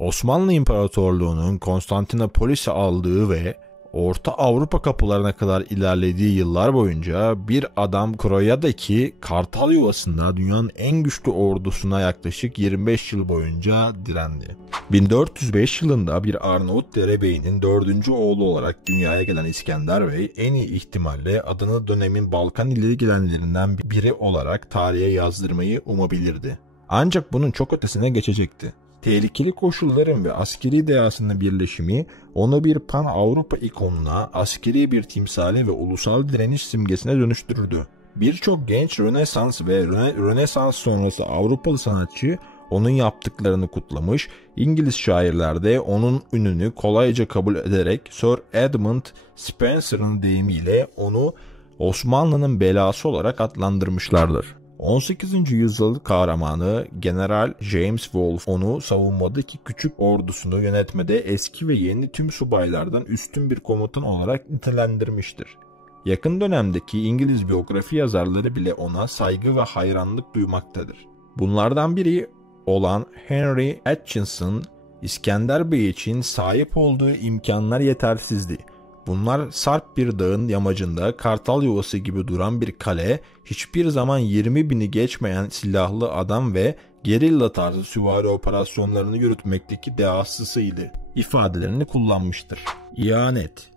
Osmanlı İmparatorluğu'nun Konstantinopolis'i aldığı ve Orta Avrupa kapılarına kadar ilerlediği yıllar boyunca bir adam Kroya'daki Kartal Yuvası'nda dünyanın en güçlü ordusuna yaklaşık 25 yıl boyunca direndi. 1405 yılında bir Arnavut derebeyinin 4. oğlu olarak dünyaya gelen İskender Bey en iyi ihtimalle adını dönemin Balkan ileri gelenlerinden biri olarak tarihe yazdırmayı umabilirdi. Ancak bunun çok ötesine geçecekti. Tehlikeli koşulların ve askeri dehasının birleşimi onu bir Pan-Avrupa ikonuna, askeri bir timsali ve ulusal direniş simgesine dönüştürürdü. Birçok genç Rönesans ve Rönesans sonrası Avrupalı sanatçı onun yaptıklarını kutlamış, İngiliz şairler de onun ününü kolayca kabul ederek Sir Edmund Spenser'ın deyimiyle onu Osmanlı'nın belası olarak adlandırmışlardır. 18. yüzyıl kahramanı General James Wolfe onu savunmadaki küçük ordusunu yönetmede eski ve yeni tüm subaylardan üstün bir komutan olarak nitelendirmiştir. Yakın dönemdeki İngiliz biyografi yazarları bile ona saygı ve hayranlık duymaktadır. Bunlardan biri olan Henry Atkinson, İskender Bey için sahip olduğu imkanlar yetersizdi. Bunlar sarp bir dağın yamacında Kartal Yuvası gibi duran bir kale, hiçbir zaman 20.000'i geçmeyen silahlı adam ve gerilla tarzı süvari operasyonlarını yürütmekteki dehasısıydı ifadelerini kullanmıştır. İhanet.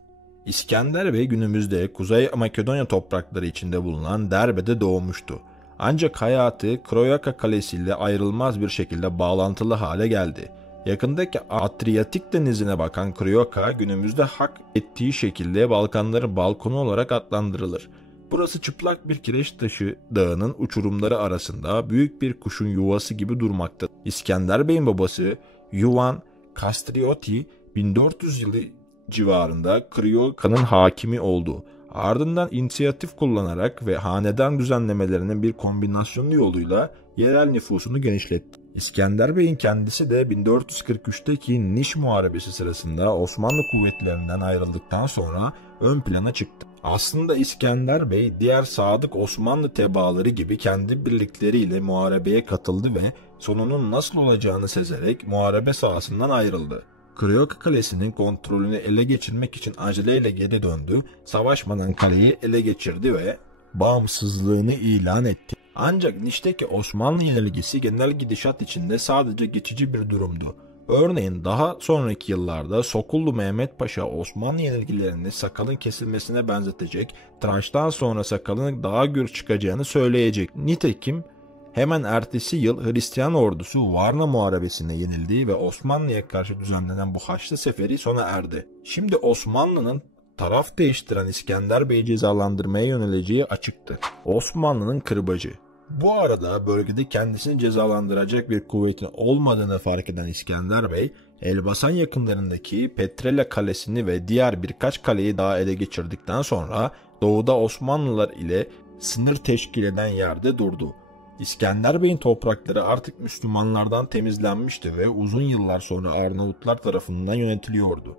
İskender Bey günümüzde Kuzey Makedonya toprakları içinde bulunan Derbe'de doğmuştu. Ancak hayatı Kroyaka Kalesi ile ayrılmaz bir şekilde bağlantılı hale geldi. Yakındaki Adriyatik denizine bakan Kroyaka günümüzde hak ettiği şekilde Balkanların balkonu olarak adlandırılır. Burası çıplak bir kireç taşı dağının uçurumları arasında büyük bir kuşun yuvası gibi durmakta. İskender Bey'in babası Yuvan Kastrioti 1400 yılı civarında Kroyaka'nın hakimi oldu. Ardından inisiyatif kullanarak ve hanedan düzenlemelerinin bir kombinasyonu yoluyla yerel nüfusunu genişletti. İskender Bey'in kendisi de 1443'teki Niş Muharebesi sırasında Osmanlı kuvvetlerinden ayrıldıktan sonra ön plana çıktı. Aslında İskender Bey diğer sadık Osmanlı tebaaları gibi kendi birlikleriyle muharebeye katıldı ve sonunun nasıl olacağını sezerek muharebe sahasından ayrıldı. Kroyaka Kalesi'nin kontrolünü ele geçirmek için aceleyle geri döndü, savaşmadan kaleyi ele geçirdi ve bağımsızlığını ilan etti. Ancak Niş'teki Osmanlı yenilgisi genel gidişat içinde sadece geçici bir durumdu. Örneğin daha sonraki yıllarda Sokullu Mehmet Paşa Osmanlı yenilgilerini sakalın kesilmesine benzetecek, tranştan sonra sakalın daha gür çıkacağını söyleyecek. Nitekim hemen ertesi yıl Hristiyan ordusu Varna Muharebesi'ne yenildi ve Osmanlı'ya karşı düzenlenen bu Haçlı Seferi sona erdi. Şimdi Osmanlı'nın taraf değiştiren İskender Bey'i cezalandırmaya yöneleceği açıktı. Osmanlı'nın kırbacı. Bu arada bölgede kendisini cezalandıracak bir kuvvetin olmadığını fark eden İskender Bey, Elbasan yakınlarındaki Petrella Kalesi'ni ve diğer birkaç kaleyi daha ele geçirdikten sonra doğuda Osmanlılar ile sınır teşkil eden yerde durdu. İskender Bey'in toprakları artık Müslümanlardan temizlenmişti ve uzun yıllar sonra Arnavutlar tarafından yönetiliyordu.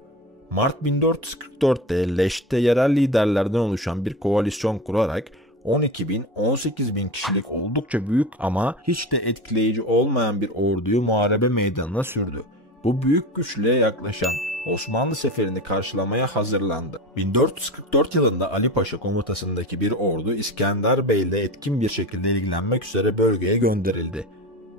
Mart 1444'te Leş'te yerel liderlerden oluşan bir koalisyon kurarak 12.000-18.000 kişilik oldukça büyük ama hiç de etkileyici olmayan bir orduyu muharebe meydanına sürdü. Bu büyük güçle yaklaşan Osmanlı seferini karşılamaya hazırlandı. 1444 yılında Ali Paşa komutasındaki bir ordu İskender Bey ile etkin bir şekilde ilgilenmek üzere bölgeye gönderildi.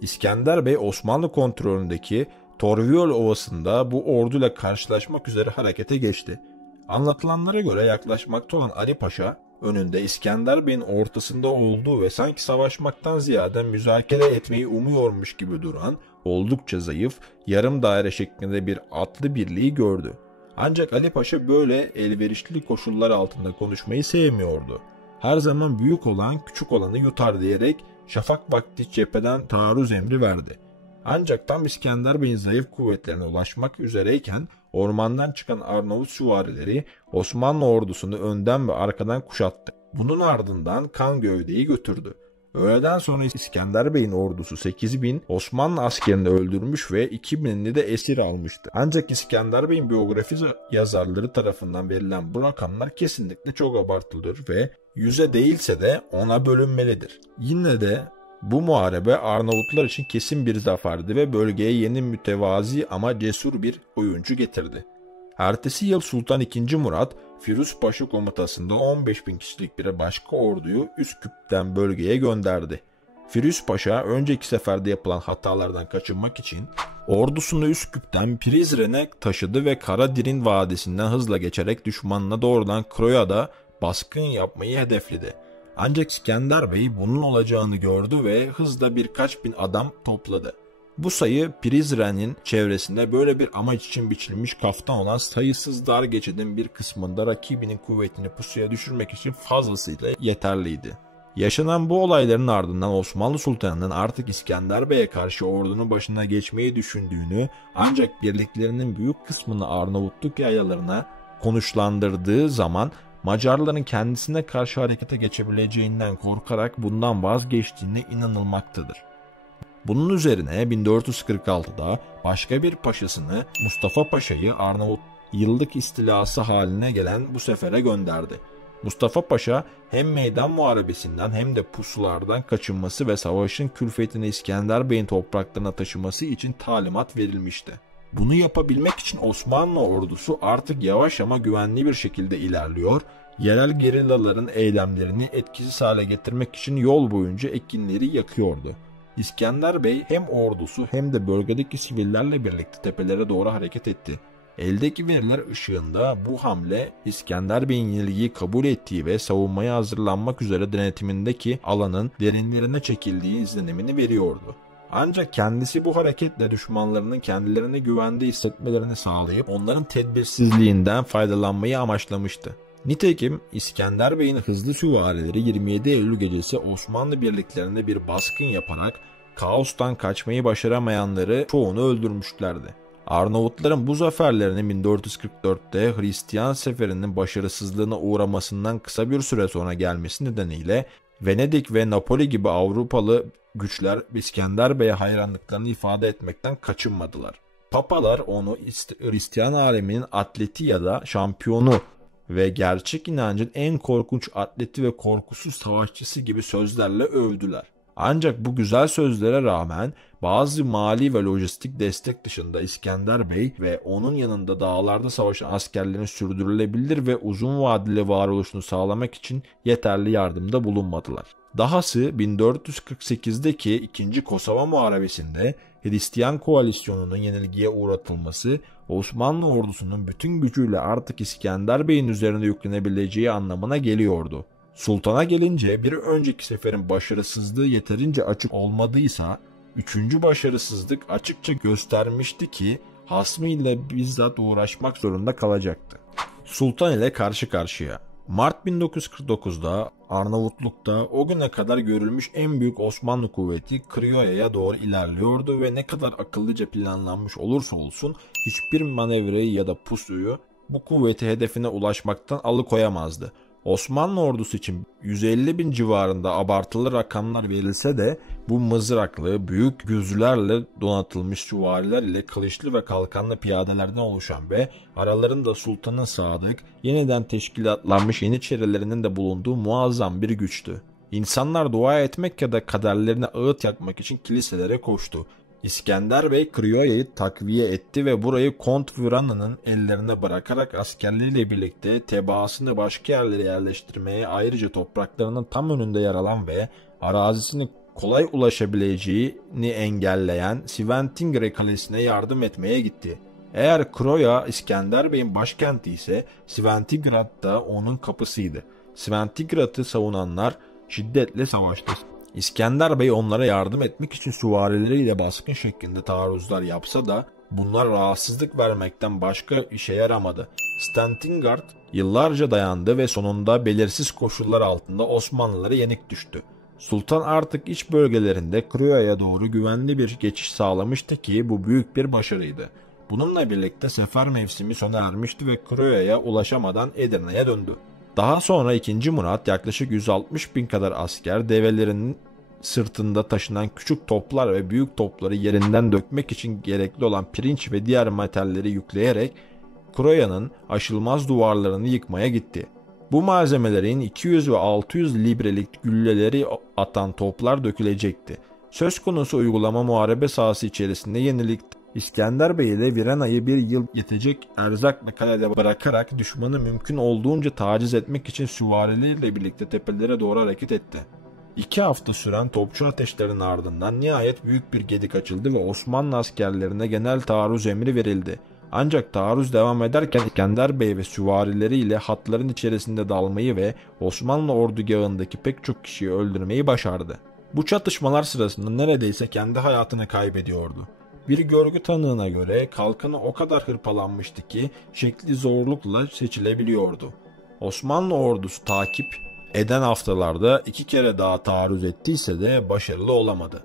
İskender Bey Osmanlı kontrolündeki Torviol Ovası'nda bu orduyla karşılaşmak üzere harekete geçti. Anlatılanlara göre yaklaşmakta olan Ali Paşa önünde İskender Bey'in ortasında olduğu ve sanki savaşmaktan ziyade müzakere etmeyi umuyormuş gibi duran oldukça zayıf, yarım daire şeklinde bir atlı birliği gördü. Ancak Ali Paşa böyle elverişli koşullar altında konuşmayı sevmiyordu. Her zaman büyük olan küçük olanı yutar diyerek şafak vakti cepheden taarruz emri verdi. Ancak tam İskender Bey'in zayıf kuvvetlerine ulaşmak üzereyken ormandan çıkan Arnavut süvarileri Osmanlı ordusunu önden ve arkadan kuşattı. Bunun ardından kan gövdeyi götürdü. Öğleden sonra İskender Bey'in ordusu 8.000 Osmanlı askerini öldürmüş ve 2.000'ini de esir almıştı. Ancak İskender Bey'in biyografi yazarları tarafından verilen bu rakamlar kesinlikle çok abartılıyor ve 100'e değilse de 10'a bölünmelidir. Yine de Bu muharebe Arnavutlar için kesin bir zaferdi ve bölgeye yeni mütevazi ama cesur bir oyuncu getirdi. Ertesi yıl Sultan II. Murat, Firuz Paşa komutasında 15.000 kişilik bir başka orduyu Üsküp'ten bölgeye gönderdi. Firuz Paşa önceki seferde yapılan hatalardan kaçınmak için ordusunu Üsküp'ten Prizren'e taşıdı ve Karadirin Vadisi'nden hızla geçerek düşmanına doğrudan Kroya'da baskın yapmayı hedefledi. Ancak İskender Bey bunun olacağını gördü ve hızla birkaç bin adam topladı. Bu sayı Prizren'in çevresinde böyle bir amaç için biçilmiş kaftan olan sayısız dar geçidin bir kısmında rakibinin kuvvetini pusuya düşürmek için fazlasıyla yeterliydi. Yaşanan bu olayların ardından Osmanlı Sultanı'nın artık İskender Bey'e karşı ordunun başına geçmeyi düşündüğünü, ancak birliklerinin büyük kısmını Arnavutluk yaylalarına konuşlandırdığı zaman Macarların kendisine karşı harekete geçebileceğinden korkarak bundan vazgeçtiğine inanılmaktadır. Bunun üzerine 1446'da başka bir paşasını, Mustafa Paşa'yı Arnavut yıllık istilası haline gelen bu sefere gönderdi. Mustafa Paşa hem meydan muharebesinden hem de pusulardan kaçınması ve savaşın külfetini İskender Bey'in topraklarına taşıması için talimat verilmişti. Bunu yapabilmek için Osmanlı ordusu artık yavaş ama güvenli bir şekilde ilerliyor, yerel gerillaların eylemlerini etkisiz hale getirmek için yol boyunca ekinleri yakıyordu. İskender Bey hem ordusu hem de bölgedeki sivillerle birlikte tepelere doğru hareket etti. Eldeki veriler ışığında bu hamle İskender Bey'in yenilgiyi kabul ettiği ve savunmaya hazırlanmak üzere denetimindeki alanın derinlerine çekildiği izlenimini veriyordu. Ancak kendisi bu hareketle düşmanlarının kendilerini güvende hissetmelerini sağlayıp onların tedbirsizliğinden faydalanmayı amaçlamıştı. Nitekim İskender Bey'in hızlı süvarileri 27 Eylül gecesi Osmanlı birliklerine bir baskın yaparak kaostan kaçmayı başaramayanları çoğunu öldürmüşlerdi. Arnavutların bu zaferlerinin 1444'te Hristiyan seferinin başarısızlığına uğramasından kısa bir süre sonra gelmesi nedeniyle Venedik ve Napoli gibi Avrupalı güçler İskender Bey'e hayranlıklarını ifade etmekten kaçınmadılar. Papalar onu Hristiyan aleminin atleti ya da şampiyonu ve gerçek inancın en korkunç atleti ve korkusuz savaşçısı gibi sözlerle övdüler. Ancak bu güzel sözlere rağmen bazı mali ve lojistik destek dışında İskender Bey ve onun yanında dağlarda savaşan askerlerin sürdürülebilir ve uzun vadeli varoluşunu sağlamak için yeterli yardımda bulunmadılar. Dahası 1448'deki 2. Kosova Muharebesi'nde Hristiyan koalisyonunun yenilgiye uğratılması Osmanlı ordusunun bütün gücüyle artık İskender Bey'in üzerine yüklenebileceği anlamına geliyordu. Sultan'a gelince bir önceki seferin başarısızlığı yeterince açık olmadıysa 3. başarısızlık açıkça göstermişti ki hasmıyla bizzat uğraşmak zorunda kalacaktı. Sultan ile karşı karşıya. Mart 1949'da Arnavutluk'ta o güne kadar görülmüş en büyük Osmanlı kuvveti Krioya'ya doğru ilerliyordu ve ne kadar akıllıca planlanmış olursa olsun hiçbir manevrayı ya da pusuyu bu kuvveti hedefine ulaşmaktan alıkoyamazdı. Osmanlı ordusu için 150.000 civarında abartılı rakamlar verilse de bu mızraklı, büyük güzlerle donatılmış süvariler ile kılıçlı ve kalkanlı piyadelerden oluşan ve aralarında sultanın sadık, yeniden teşkilatlanmış yeniçerilerinin de bulunduğu muazzam bir güçtü. İnsanlar dua etmek ya da kaderlerine ağıt yakmak için kiliselere koştu. İskender Bey Krioya'yı takviye etti ve burayı Kont Vrana'nın ellerine bırakarak askerleriyle birlikte tebaasını başka yerlere yerleştirmeye, ayrıca topraklarının tam önünde yer alan ve arazisini kolay ulaşabileceğini engelleyen Sventingre Kalesi'ne yardım etmeye gitti. Eğer Kroya İskender Bey'in başkenti ise Sventingrad da onun kapısıydı. Sventingrad'ı savunanlar şiddetle savaştı. İskender Bey onlara yardım etmek için süvarileriyle baskın şeklinde taarruzlar yapsa da bunlar rahatsızlık vermekten başka işe yaramadı. Sventingrad yıllarca dayandı ve sonunda belirsiz koşullar altında Osmanlılara yenik düştü. Sultan artık iç bölgelerinde Krioya'ya doğru güvenli bir geçiş sağlamıştı ki bu büyük bir başarıydı. Bununla birlikte sefer mevsimi sona ermişti ve Krioya'ya ulaşamadan Edirne'ye döndü. Daha sonra 2. Murat yaklaşık 160.000 kadar asker develerinin sırtında taşınan küçük toplar ve büyük topları yerinden dökmek için gerekli olan pirinç ve diğer metalleri yükleyerek Kroya'nın aşılmaz duvarlarını yıkmaya gitti. Bu malzemelerin 200 ve 600 librelik gülleleri atan toplar dökülecekti. Söz konusu uygulama muharebe sahası içerisinde yenilikti. İskender Bey ile Virena'yı bir yıl yetecek erzakla kalede bırakarak düşmanı mümkün olduğunca taciz etmek için süvarileriyle birlikte tepelere doğru hareket etti. 2 hafta süren topçu ateşlerinin ardından nihayet büyük bir gedik açıldı ve Osmanlı askerlerine genel taarruz emri verildi. Ancak taarruz devam ederken İskender Bey ve süvarileriyle hatların içerisinde dalmayı ve Osmanlı ordugahındaki pek çok kişiyi öldürmeyi başardı. Bu çatışmalar sırasında neredeyse kendi hayatını kaybediyordu. Bir görgü tanığına göre kalkanı o kadar hırpalanmıştı ki şekli zorlukla seçilebiliyordu. Osmanlı ordusu takip eden haftalarda 2 kere daha taarruz ettiyse de başarılı olamadı.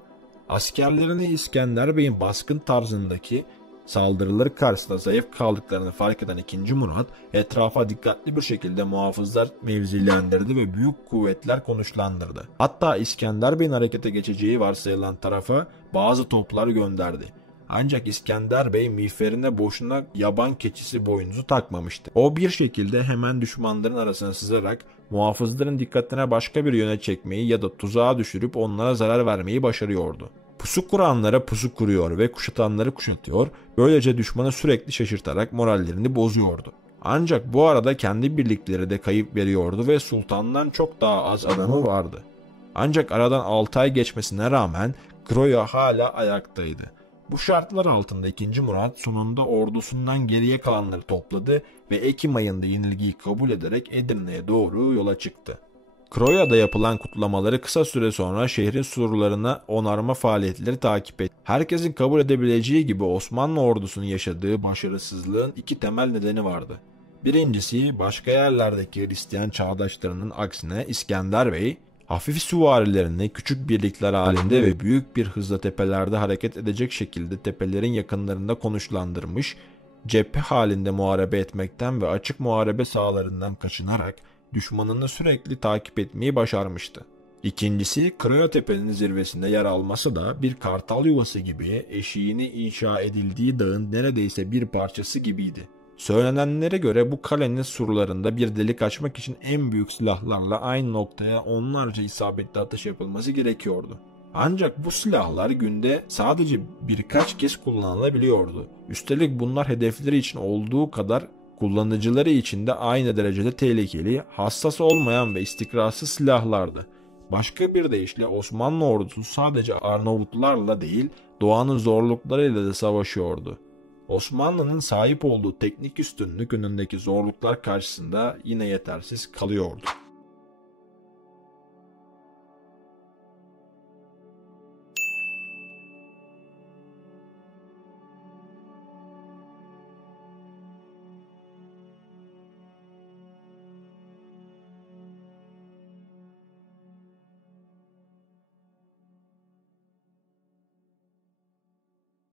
Askerlerini İskender Bey'in baskın tarzındaki saldırıları karşısında zayıf kaldıklarını fark eden 2. Murat etrafa dikkatli bir şekilde muhafızlar mevzilendirdi ve büyük kuvvetler konuşlandırdı. Hatta İskender Bey'in harekete geçeceği varsayılan tarafa bazı toplar gönderdi. Ancak İskender Bey miğferine boşuna yaban keçisi boynuzu takmamıştı. O bir şekilde hemen düşmanların arasına sızarak muhafızların dikkatine başka bir yöne çekmeyi ya da tuzağa düşürüp onlara zarar vermeyi başarıyordu. Pusu kuranlara pusu kuruyor ve kuşatanları kuşatıyor, böylece düşmanı sürekli şaşırtarak morallerini bozuyordu. Ancak bu arada kendi birlikleri de kayıp veriyordu ve sultandan çok daha az adamı vardı. Ancak aradan 6 ay geçmesine rağmen Kroya hala ayaktaydı. Bu şartlar altında 2. Murat sonunda ordusundan geriye kalanları topladı ve Ekim ayında yenilgiyi kabul ederek Edirne'ye doğru yola çıktı. Kroya'da yapılan kutlamaları kısa süre sonra şehrin surlarına onarma faaliyetleri takip etti. Herkesin kabul edebileceği gibi Osmanlı ordusunun yaşadığı başarısızlığın 2 temel nedeni vardı. Birincisi, başka yerlerdeki Hristiyan çağdaşlarının aksine İskender Bey, hafif süvarilerini küçük birlikler halinde ve büyük bir hızla tepelerde hareket edecek şekilde tepelerin yakınlarında konuşlandırmış, cephe halinde muharebe etmekten ve açık muharebe sahalarından kaçınarak düşmanını sürekli takip etmeyi başarmıştı. İkincisi, Kroya Tepe'nin zirvesinde yer alması da bir kartal yuvası gibi eşiğini inşa edildiği dağın neredeyse bir parçası gibiydi. Söylenenlere göre bu kalenin surlarında bir delik açmak için en büyük silahlarla aynı noktaya onlarca isabetli atış yapılması gerekiyordu. Ancak bu silahlar günde sadece birkaç kez kullanılabiliyordu. Üstelik bunlar hedefleri için olduğu kadar kullanıcıları için de aynı derecede tehlikeli, hassas olmayan ve istikrarsız silahlardı. Başka bir deyişle Osmanlı ordusu sadece Arnavutlarla değil, doğanın zorluklarıyla da savaşıyordu. Osmanlı'nın sahip olduğu teknik üstünlük önündeki zorluklar karşısında yine yetersiz kalıyordu.